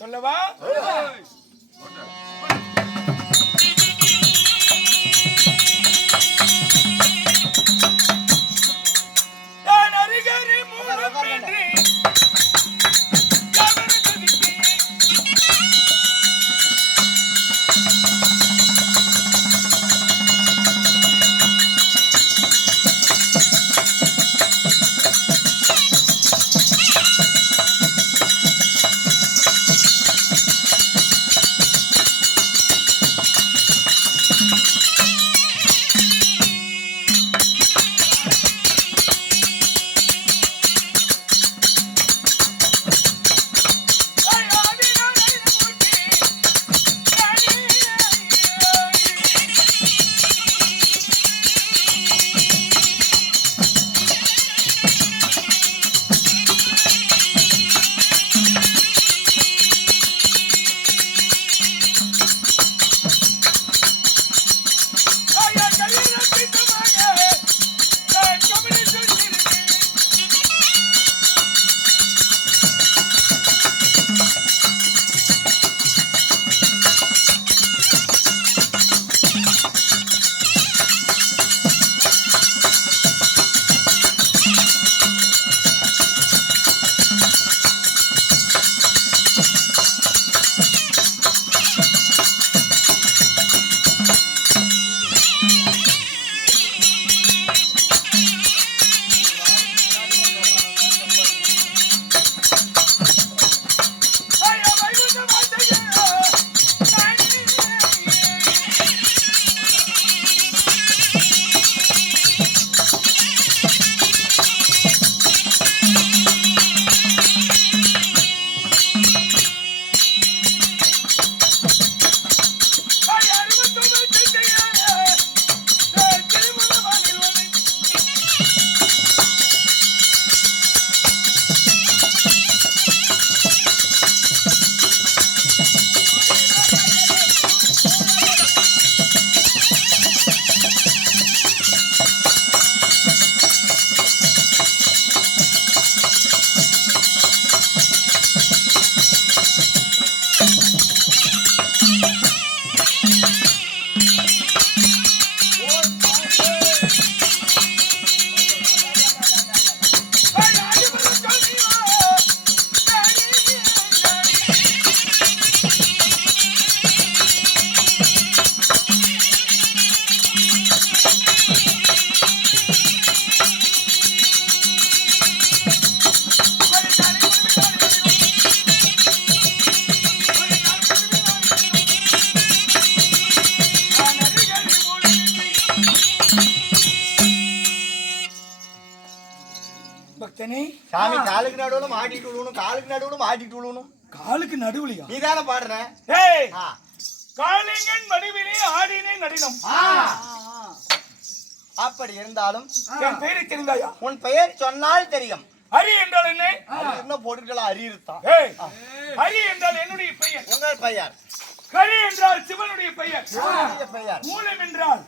சொல்லவா? சாமி காலுக்கு நடுவுல மாட்டிட்டு விழுணும், காலுக்கு நடுவுல மாட்டிட்டு விழுணும். காலுக்கு நடுவுலையா? நீ தானே பாடுற? காளிங்கன் வடிவிலே ஆடினே நடினம். அப்படி இருந்தாலும் என் பெயரை தெரிந்தாயா? உன் பெயர் சொன்னால் தெரியும். ஹரி என்றால் என்ன? என்ன போட்டுக்கலாம்? அரியிருத்தான். ஹரி என்றால் என்னுடைய பெயர். உங்கள் பெயர்? ஹரி என்றால் சிவனுடைய பெயர். மூலம் என்றால்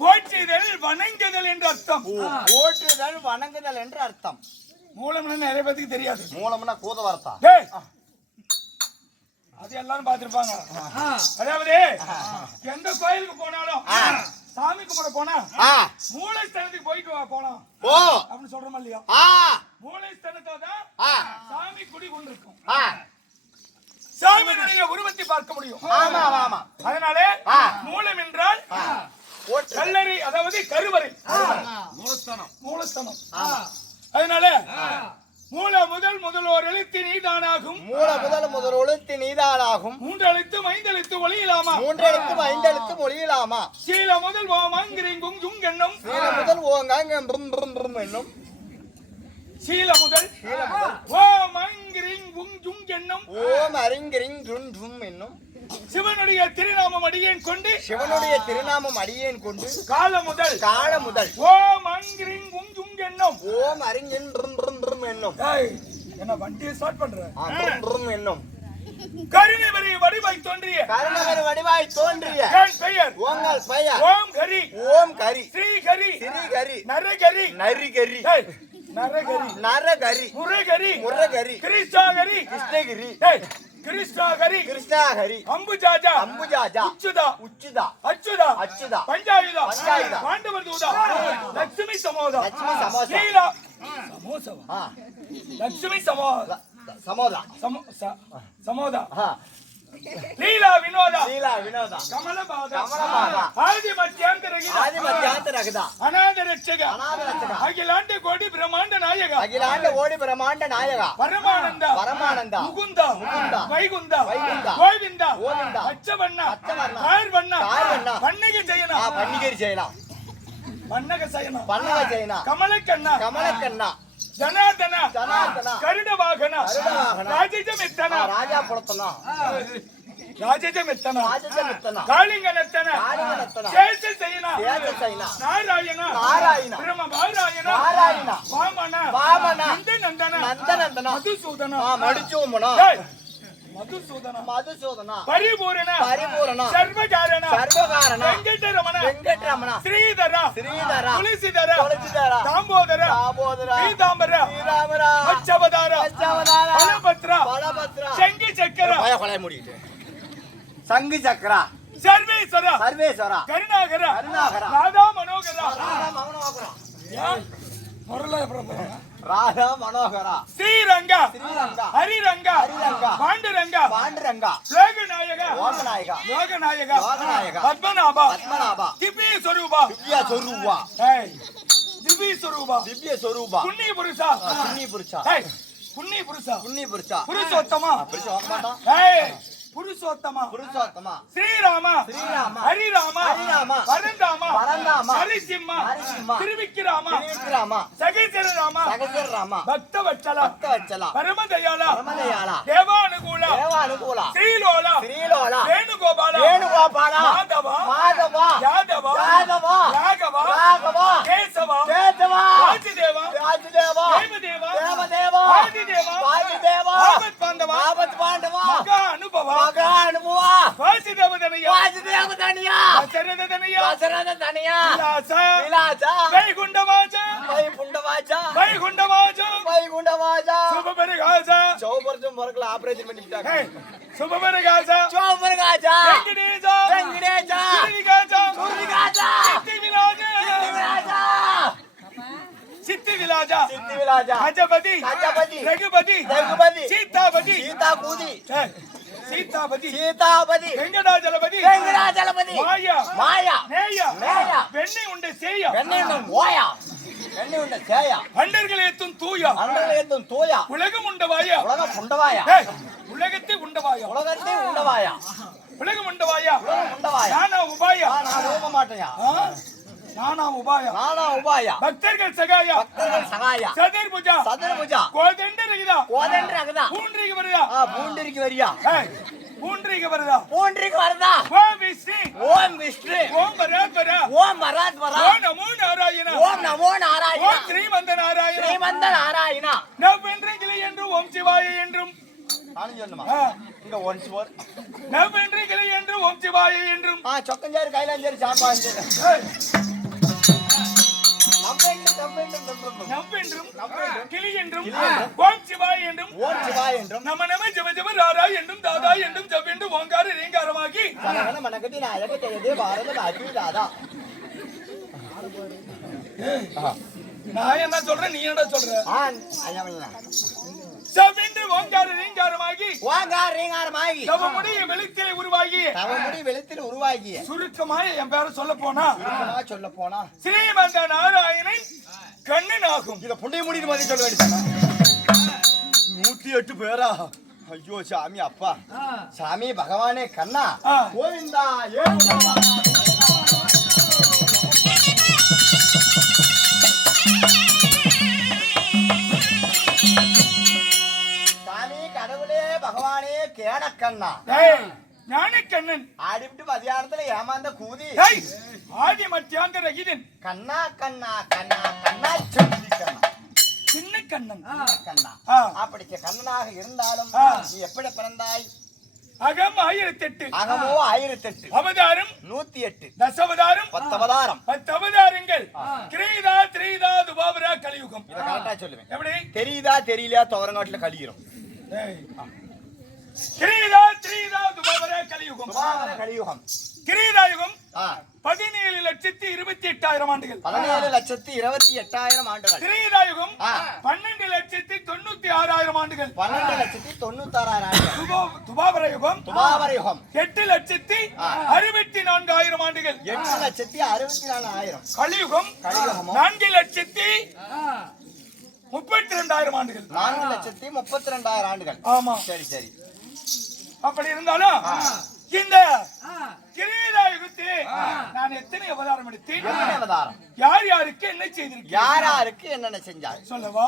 போற்றுதல் வணங்குதல் என்று அர்த்தம். போற்றுதல் வணங்குதல் என்று அர்த்தம். மூலம்னா நிறைய பேருக்கு தெரியாது. மூலம்னா கூத வார்த்தை. அது எல்லாரும் பார்த்திருப்பாங்க. அதாவது எந்த கோயிலுக்கு போனாலும் சாமி கும்பிட போனா மூலஸ்தானத்துக்கு போயிட்டு போலாம் அப்படின்னு சொல்றோமா இல்லையா? மூலஸ்தானத்தை தான் சாமி குடி கொண்டிருக்கும். சாமியுடைய உருவத்தை பார்க்க முடியும். அதனாலே மூலம் என்றால் கல்லறை, அதாவது கருவறை, மூலஸ்தானம். அதனால மூல முதல்வோர் எழுத்து நீதானாகும். மூல முதல் எழுத்து நீதானாகும். 3 எழுத்து 5 எழுத்து ஒளியலாமா? 3 எழுத்து 5 எழுத்து ஒளியலாமா? சீல முதல் ஓமங்கிரிங்கும் ஜுங்கென்னும். சீல முதல் ஓங்காங்கும் என்னும். சீல முதல் ஓமங்கிரிங்கும் ஜுங்கென்னும். ஓம் அரிங்கிரிங் ஜும் என்னும். சிவனுடைய திருநாமம் அடியேன் கொண்டு. சிவனுடைய திருநாமம் அடியேன் கொண்டு. கால முதல் ஓம் அங்கிரிங்கும் ஜுங்கென்னும். ஓம் அரிங்கின் என்னும். என்ன வண்டியை ஸ்டார்ட் பண்ற? என்னும். கருணை வடிவாய் தோன்றிய. கருணை வடிவாய் தோன்றிய. என் பெயர். உங்கள் பெயர்? ஓம் கரி. ஓம் கரி. ஸ்ரீ கரி. ஸ்ரீ கரி. நரகரி. நரிகரி. நரகரி முரகரி கிருஷ்ணாகரி கிருஷ்ணகிரி கிருஷ்ணாகரி அம்புஜாஜா உச்சுதா அச்சுதா பஞ்சாயுதா பாண்டவதூதா லட்சுமி சமோதா லீலா லட்சுமி சமோதா லீலா வினோதா கமலபாதா ஆதி மத்தியாந்தரகிதா அநாத ரட்சக அகிலாண்ட கோடி பிரம்மாண்ட நாயகா பரமானந்தா முகுந்தா வைகுந்தா கோவிந்தா அச்சவண்ணா கார்வண்ணா பன்னக ஜெயனா பன்னக சயனா கமலக்கண்ணா ஜனார்தனா கருட வாகனா ராஜஜமித்தனா காளிங்கனத்தனா சேஷசேனா நாராயணா பிரம்மபாராயணா வாமனா நந்தனந்தனா மதுசூதனா பரிபூரண சர்வகாரண வெங்கடரமண ஸ்ரீதரா துளசிதரா தாம்போதரா பீதாம்பர அச்சவதாரா பலபத்ரா சங்கு சக்கரா சர்வேஸ்வரா கருணாகரா ராதா மனோகரா ராதா மனோகரா ஸ்ரீரங்கா ஹரிரங்கா பாண்டுரங்கா லோகநாயகா பத்மநாபா திவ்ய சொரூபா புண்ணிய புருஷா புருஷோத்தமா ஸ்ரீராமா ஹரிராமா பரந்தாமா ஹரிசிம்மா திருவிக்கிராமா சகேசரராமா பக்தவச்சலா பரமதயாளா தேவானுகூலா ஸ்ரீலோலா வேணுகோபாலா மாதவா யாதவா ராகவா கேசவா வாசுதேவா தேவதேவா ஆதிதேவா ஆபத் பாண்டவா மகா அனுபவா வாசுதேவதனயா தசரததனயா விலாசா வைகுண்டவாசா சுபபரகாசா ஆபரேஷன் பண்ணிட்டாங்க சுபபரகாசா வெங்கடேசா சித்தி விலாஜா அஜபதி ரகுபதி சீதாபதி வெங்கடாஜலபதி மாயா நேயா வெண்ணை உண்ட சேயா அண்டர்கள் ஏத்தும் தூயா உலகம் உண்டவாயா உலகத்தை உண்டவாயா நானா உபாயா பக்தர்கள் சகாயா சதுர்புஜா கோதண்டரகிதா பூண்டரிக்கு வருதா ஓம் விஷ்ணு ஓம் பராத்பரா ஓம் நமோ நாராயணா ஓம் ஸ்ரீமந்த நாராயணா நவ்வென்ற கிளை என்றும் ஓம் சிவாய என்றும் நவ்வென்ற கிளை என்றும் ஓம் சிவாய என்றும் சொக்கஞ்சாரு கைலாஞ்சாரு சாம்பாஞ்சேரி நவ்வென்றும் கிளி என்றும் ஓம் சிவாய என்றும் நம ஜப ராரா என்றும் தாதா என்றும் ஜவ்வென்றும் ஓங்கார ரீங்காரமாகி மனகட்டி நாயகத்தையதே பாரத பாக்கி தாதா நான் என்ன சொல்றேன் நீ என்ன சொல்ற ஜவ்வென்று ஓங்கார ரீங்காரமாகி தவமுடைய வெளித்திலே உருவாகிய சுருக்கமாக என் பேரை சொல்ல போனா ஸ்ரீமந்த நாராயணன் கண்ணனாகும். இத புண்ணிய முடிது மாதிரி சொல்ல வேண்டியதானா? 108 பேரா? ஐயோ சாமி அப்பா சாமி பகவானே கண்ணா கோவிந்தா ஏழுதா சாமி கடவுளே பகவானே கேடக்கண்ணா ஞானக்கண்ணன் ஆடிவிட்டு மதியானத்துல ஏமாந்த கூதி ஆதி மத்தியாந்த ரகிதன் கண்ணா கண்ணா கண்ணா கண்ணா சொல்லி கண்ணா சின்ன கண்ணன் கண்ணா அப்படிக்க கண்ணனாக இருந்தாலும் நீ எப்படி பிறந்தாய்? அகம் 1008 அகமோ 1008 அவதாரம் 108 தசவதாரம் 10 அவதாரம் 10 அவதாரங்கள் கிரீதா திரீதா துபாவரா கலியுகம் இத கரெக்ட்டா சொல்லுவேன் எப்படி தெரியுதா தெரியலையா தோரங்காட்டுல கலியிரும் கிரீதா திரீதா துபாவரா கலியுகம் துபாவரா கலியுகம் கிரீதா யுகம் 17,28,000 ஆண்டுகள் 17,28,000 ஆண்டுகள் திரீதா யுகம் 12,96,000 ஆண்டுகள் 12,96,000 ஆண்டுகள் துபாவர யுகம் 8,64,000 ஆண்டுகள் 8,64,000 கலியுகம் 4,32,000 ஆண்டுகள் 4,32,000 ஆண்டுகள் ஆமா சரி சரி அப்படி இருந்தாலும் இந்த கிரீடா யுகத்திலே நான் எத்தனை அவதாரம் எடுத்தேன் அவதாரம் யார் யாருக்கு என்ன செய்திருக்கேன் யார் யாருக்கு என்னென்ன செஞ்சார் சொல்லவா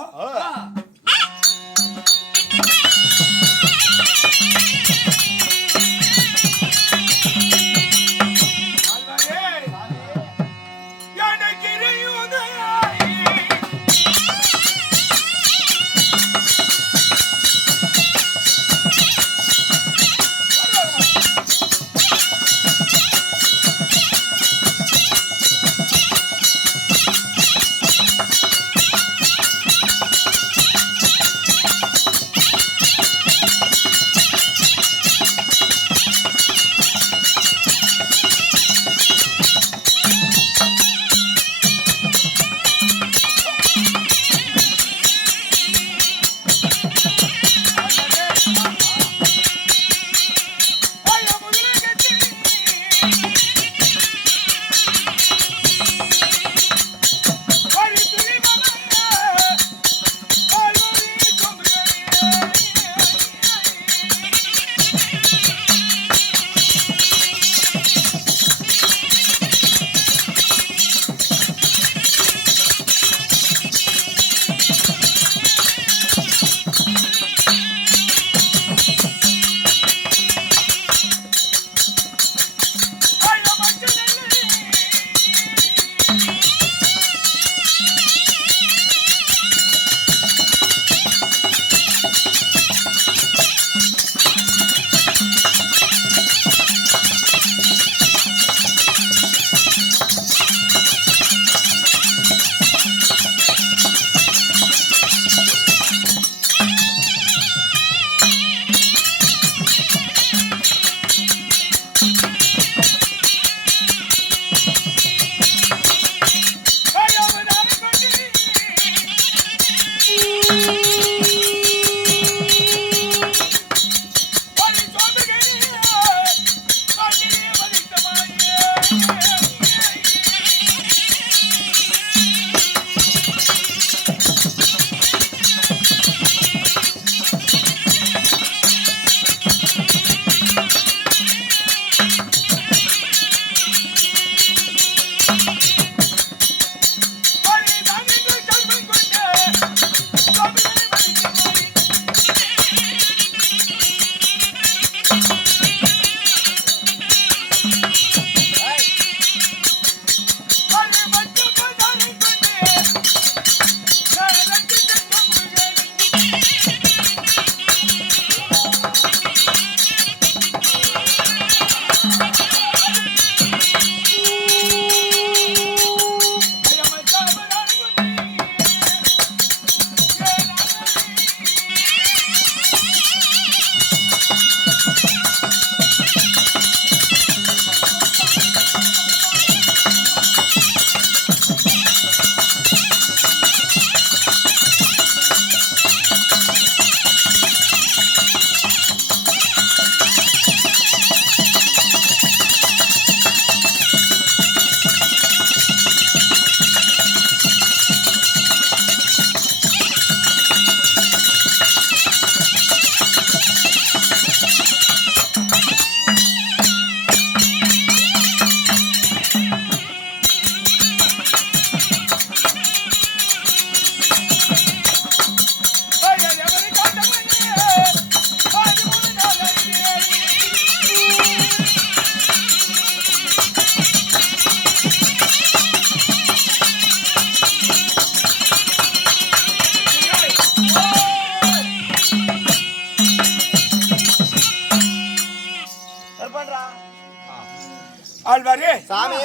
ஆழ்வாரே சாமி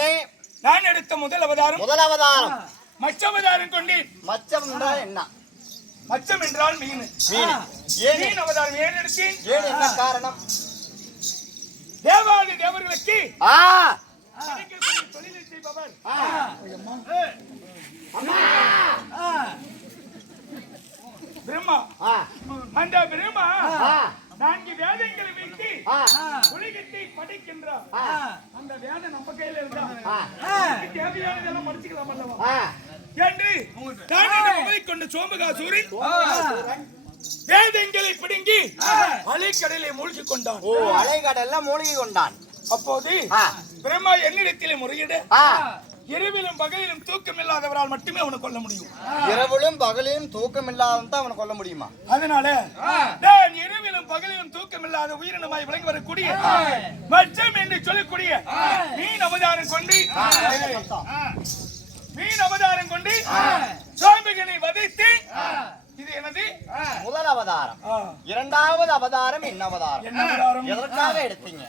நான் எடுத்த முதல் அவதாரம் மச்சவதாரம் கொண்டேன். மச்சம் என்றால் என்ன? மச்சம் என்றால் மீன். மீன் அவதாரம் ஏன் எடுத்தேன்? ஏன் என்ன காரணம்? தேவாதி தேவர்களுக்கு தொழிலை செய்பவர் பிரம்மா. அந்த பிரம்மா 4 வேதங்களை வைத்து உலகத்தை படைக்கின்றார். அந்த வேதம் நம்ம கையில இருந்தா தேவையானதெல்லாம் படிச்சுக்கலாம் அல்லவா என்று தானே கொண்ட சோமகாசூரன் வேதங்களை பிடுங்கி அலைக்கடலை மூழ்கி கொண்டான். அலைக்கடல்ல மூழ்கி கொண்டான். அப்போது பிரம்மா என்னிடத்திலே முறையிட இரவிலும் பகலிலும் தூக்கம் இல்லாதவரால் மட்டுமே அவனை கொல்ல முடியும். இரவிலும் பகலிலும் தூக்கம் இல்லாதவன் அவனை கொல்ல முடியுமா? அதனால நான் இரவிலும் பகலிலும் தூக்கம் இல்லாத உயிரினமாய் விளங்கி வரக்கூடிய மச்சம் என்று சொல்லக்கூடிய மீன் அவதாரம் கொண்டு சாம்பிகனை வதைத்து இது எனது முதல் அவதாரம். இரண்டாவது அவதாரம் என்ன அவதாரம்? எதற்காக எடுத்தீங்க?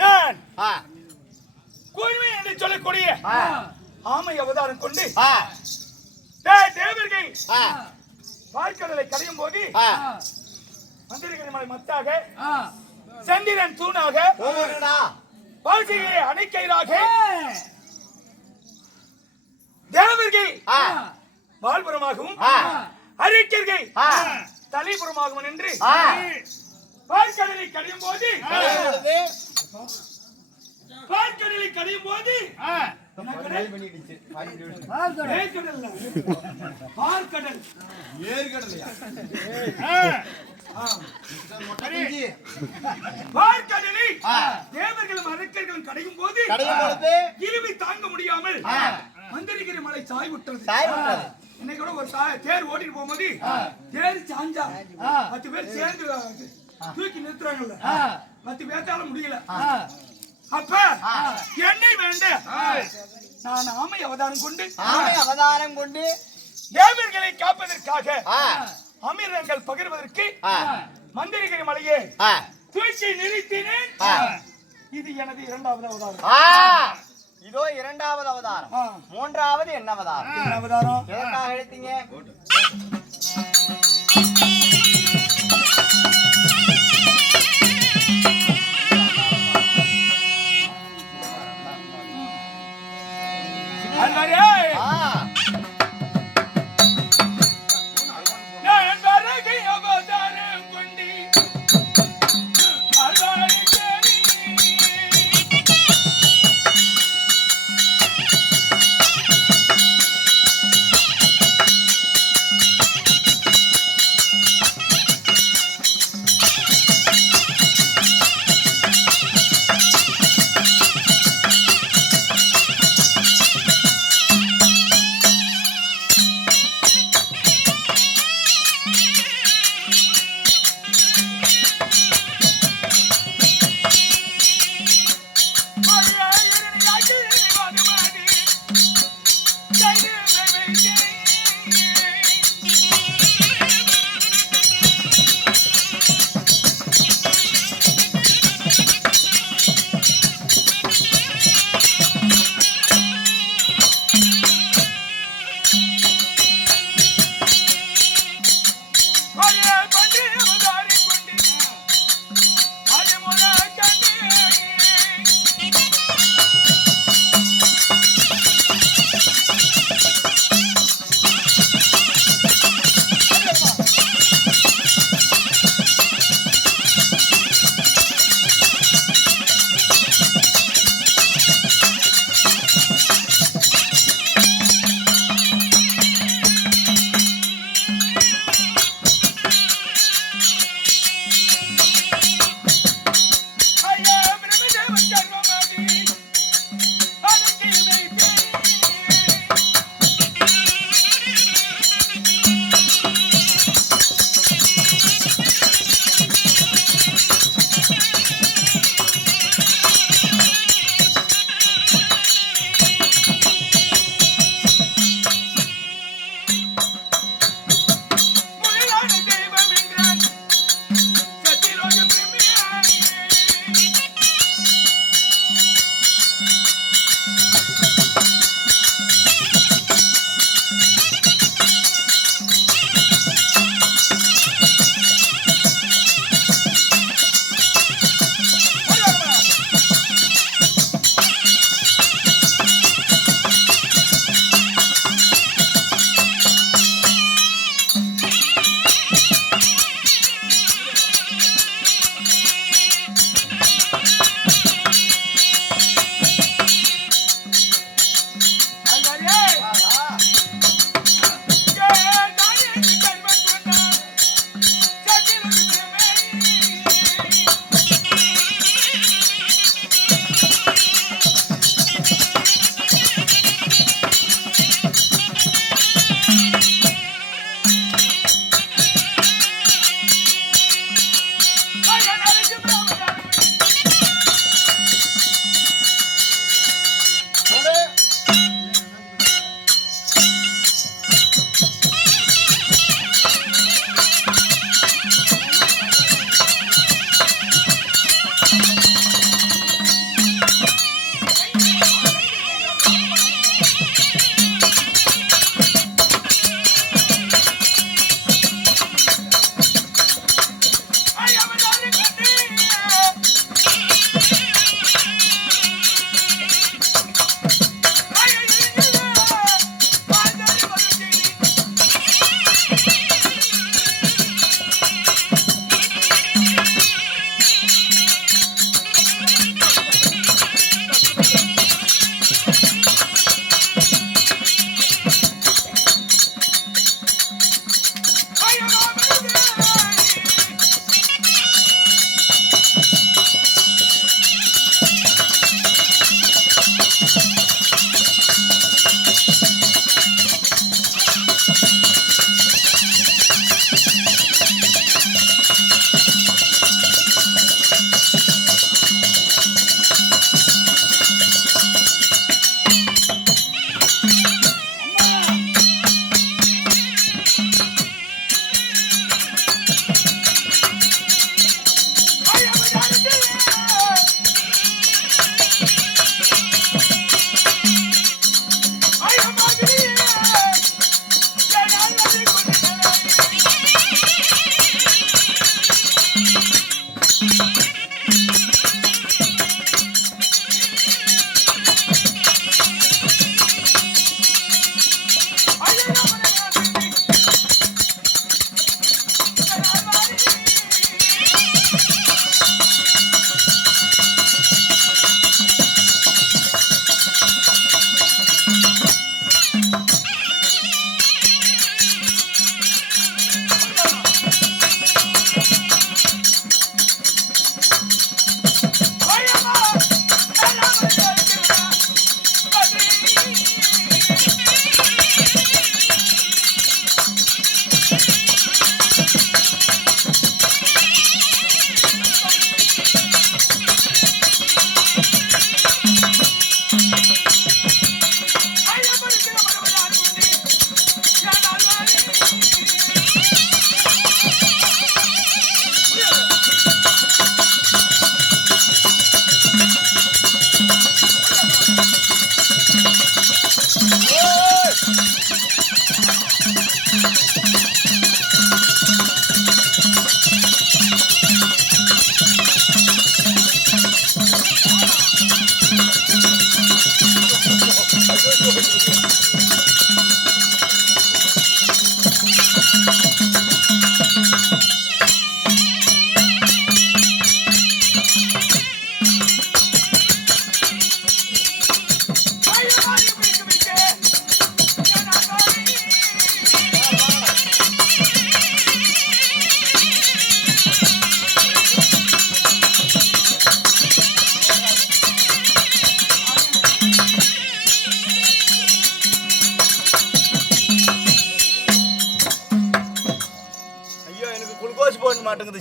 நான் கூர்மை என்று சொல்லக்கூடிய ஆமை அவதாரம் கொண்டு தேவர்கள் பால்கடலை கடையும் போது மந்திரிகிரி மலை மத்தாக சந்திரன் தூணாக பாசியை அணைக்கையிலாக தேவர்கள் வாழ்புறமாகவும் அறிக்கர்கள் தலைபுறமாகவும் என்று பால்கடலை கடையும் போது பால்கடலை கடையும் போது பார்க்கடலை தேவர்களும் அரக்கர்களும் கடையும் போது இழுவி தாங்க முடியாமல் மந்திரிகிரி மலை சாய் விட்டது. இன்னைக்கு கூட ஒரு தேர் ஓட்டிட்டு போகும்போது தேர் சாஞ்சா 10 பேர் சேர்ந்து தூக்கி நிறுத்துறாங்கல்ல, 10 பேர்த்தால முடியல. அப்ப என்னை வேண்ட நான் ஆமை அவதாரம் கொண்டு தேவர்களை காப்பதற்காக அமிர்தங்கள் பகிர்வதற்கு மந்திரிகிரி மலையே தூக்கி நிறுத்தினேன். இது எனது 2வது அவதாரம். இதோ 2வது அவதாரம். 3வது என்ன அவதாரம்? எதற்காக எடுத்தீங்க?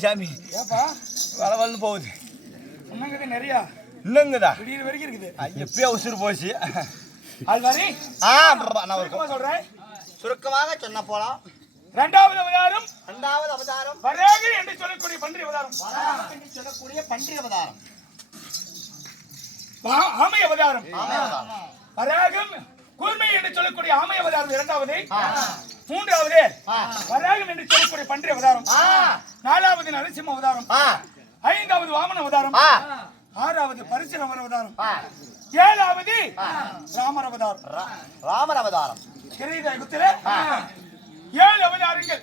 சாமி ஏப்பா வளவல்னு போகுது. என்னங்குது நிறையா இன்னுங்குதா விடிய வரைக்கும் இருக்குது. எப்பயே உசுறு போச்சு. அது மாதிரி நான் ஒரு சொல்றேன். சுருக்கமாக சொன்ன போலாம். இரண்டாவது அவதாரம் வராக என்று சொல்லக்கூடிய பன்றி அவதாரம். ஆமை அவதாரம். வராகம் கூர்மை என்று சொல்லக்கூடிய ஆமை அவதாரம் இரண்டாவது. மூன்றாவது வராகம் என்று சொல்லக்கூடிய பன்றி அவதாரம். நாலாவது நரசிம்ம அவதாரம். ஐந்தாவது வாமன அவதாரம். ஆறாவது பரசுராமர் அவதாரம். ஏழாவது ராமர் அவதாரம். கிரீடகுத்திலே 7 அவதாரங்கள்.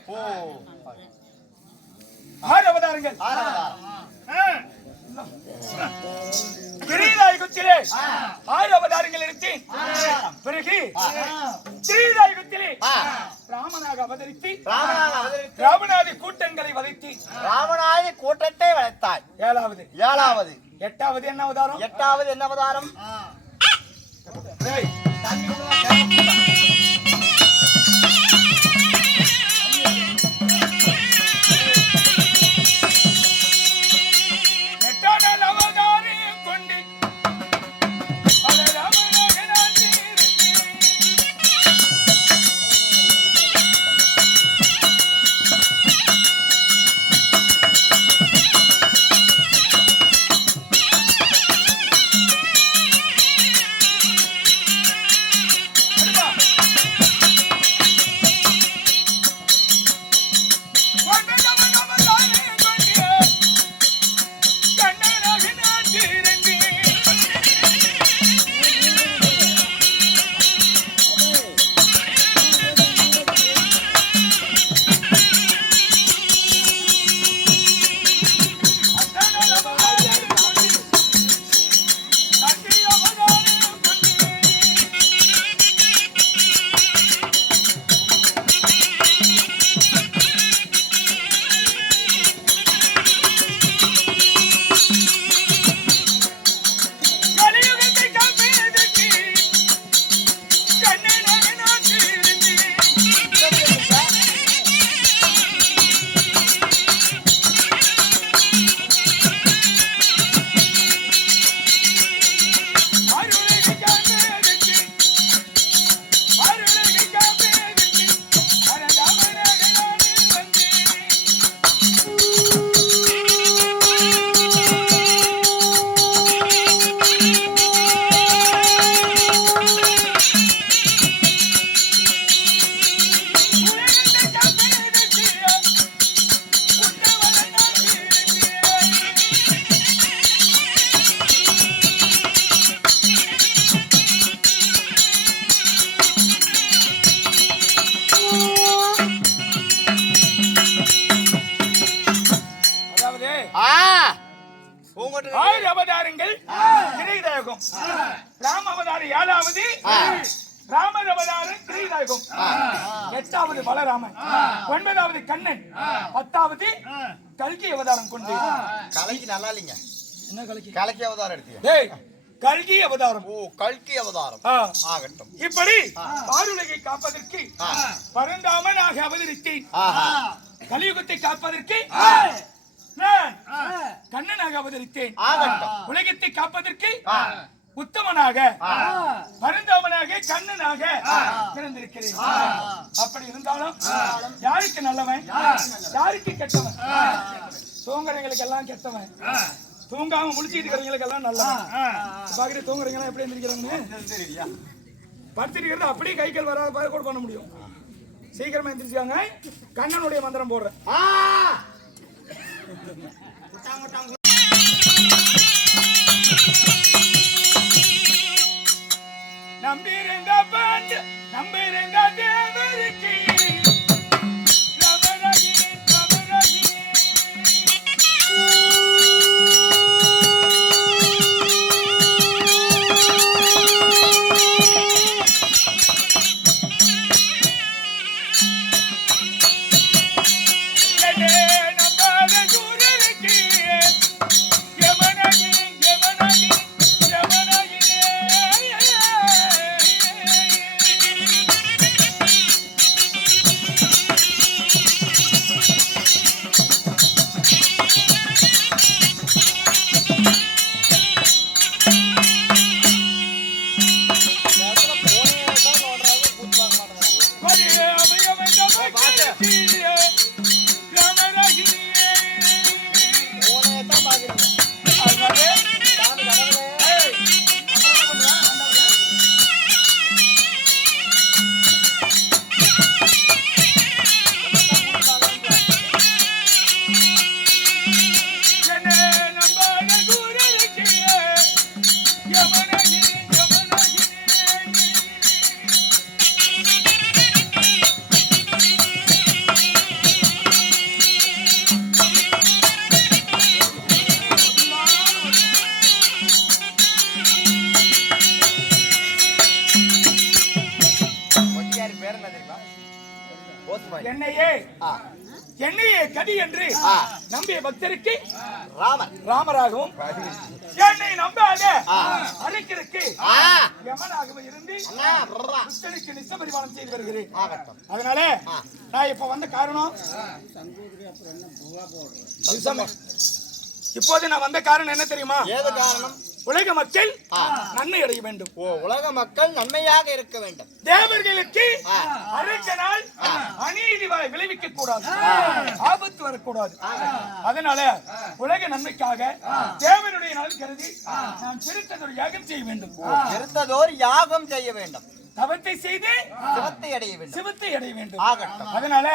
6 அவதாரங்கள். கிரீடகுத்திலே 6 அவதாரங்கள் எடுத்து பிறகு கிரீடகுத்திலே ராமனாக அவதரித்து ராமநாதி கூட்டங்களை வதைத்து ராமநாதி கூட்டத்தை வளைத்தாய். ஏழாவது 8வது என்ன அவதாரம்? அவதாரங்கள் கிரீடகம். ராம அவதாரம் 7வது. ராமர் அவதாரம் கிரீடகம். 8வது பலராமன். 9வது கண்ணன். 10வது கல்கி அவதாரம் கொண்டு. கலைக்கு நல்லா இல்லைங்க. என்ன கல்கி? கலைக்கு அவதாரம் எடுத்தீங்க. டேய் கல்கி அவதாரம். ஓ கல்கி அவதாரம். ஆகட்டும். இப்படி பாருலகை காப்பதற்கு பரந்தாமனாக அவதரித்தேன். கலியுகத்தை காப்பதற்கு நான் கண்ணனாக அவதரித்தேன். உலகத்தை காப்பதற்கு உத்தமனாக பரந்தாமனாக கண்ணனாக பிறந்திருக்கிறேன். அப்படி இருந்தாலும் யாருக்கு நல்லவன் யாருக்கு கெட்டவன்? தூங்குறவங்களுக்கு எல்லாம் கெட்டவன், தூங்காம முழிச்சிட்டு இருக்கிறவங்களுக்கு எல்லாம் நல்லவன். பாக்கிட்டு தூங்குறவங்க எல்லாம் எப்படி எந்திரிக்கிறாங்க? படுத்திருக்கிறது அப்படியே கை கால் வராத பாரு கூட பண்ண முடியும். சீக்கிரமா எந்திரிச்சாங்க. கண்ணனுடைய மந்திரம் போடுறேன். நம்பிருந்த பாண்டு நம்பிருந்த தேவருக்கு ரமரகி ரமரகி நம்பாத சூரருக்கு யமனகி ஒட்டியார் பேர் என்ன தெரியுமா? போஸ்ட்மேன். என்னையே ஆ, என்னையே கடி என்று நம்பிய பக்தருக்கு ராமன். ராமராகவும் என்னை நம்பாத ஆ. அரைக்கிறதுக்கு ஆ, யமனாகவும் இருந்து அண்ணா, பிரரா. புத்தனுக்கு நிச்சபரிமாணம் செய்து வருகிறேன். ஆகட்டும். அதனால நான் இப்ப வந்த காரணம் இப்போது நான் வந்த காரணம் என்ன தெரியுமா? ஏது காரணம்? உலக மக்கள் நன்மை அடைய வேண்டும். ஓ, உலக மக்கள் நன்மையாக இருக்க வேண்டும். தேவர்களுக்கு அரசனால் அநீதி விளைவிக்க கூடாது, ஆபத்து வரக்கூடாது. அதனால உலக நன்மைக்காக தேவனுடைய நலன் கருதி நான் சிறுத்ததொரு யாகம் செய்ய வேண்டும். இருந்ததோர் யாகம் செய்ய வேண்டும். தவத்தை செய்து சிவத்தை அடைய வேண்டும். சிவத்தை அடைய வேண்டும். ஆகட்டும். அதனால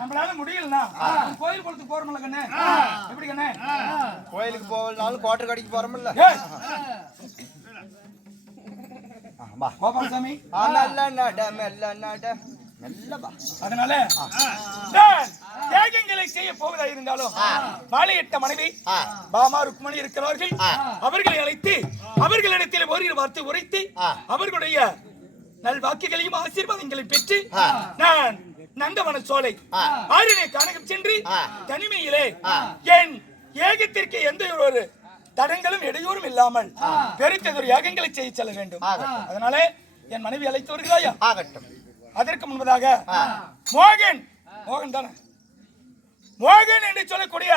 நம்மளால முடியலன்னா கோயில் குளத்துக்கு போறோம்ல கண்ணே. எப்படி கண்ணே? கோயிலுக்கு போகலனாலும் கோட்டர் கடைக்கு போறோம்ல. ஏய், கோபாலசாமி நல்ல நட மெல்ல நட மெல்ல வா. அதனால நான் தியாகங்களை செய்ய போவதா இருந்தாலும் மாலையிட்ட மனைவி பாமா ருக்மணி இருக்கிறார்கள். அவர்களை அழைத்து அவர்களிடத்தில் ஒரு வார்த்தை உரைத்து அவர்களுடைய நல்வாக்குகளையும் ஆசீர்வாதங்களையும் பெற்று நான் நந்தவன சோலை ஆறினை காணகம் சென்று தனிமையிலே என் ஏகத்திற்கு எந்த ஒரு தடங்களும் இடையூறும் இல்லாமல் பெருத்ததொரு யாகங்களை செய்ய செல்ல வேண்டும். அதனால என் மனைவி அழைத்து வருகிறாயா? ஆகட்டும். அதற்கு முன்பதாக மோகன் தானே, மோகன் என்று சொல்லக்கூடிய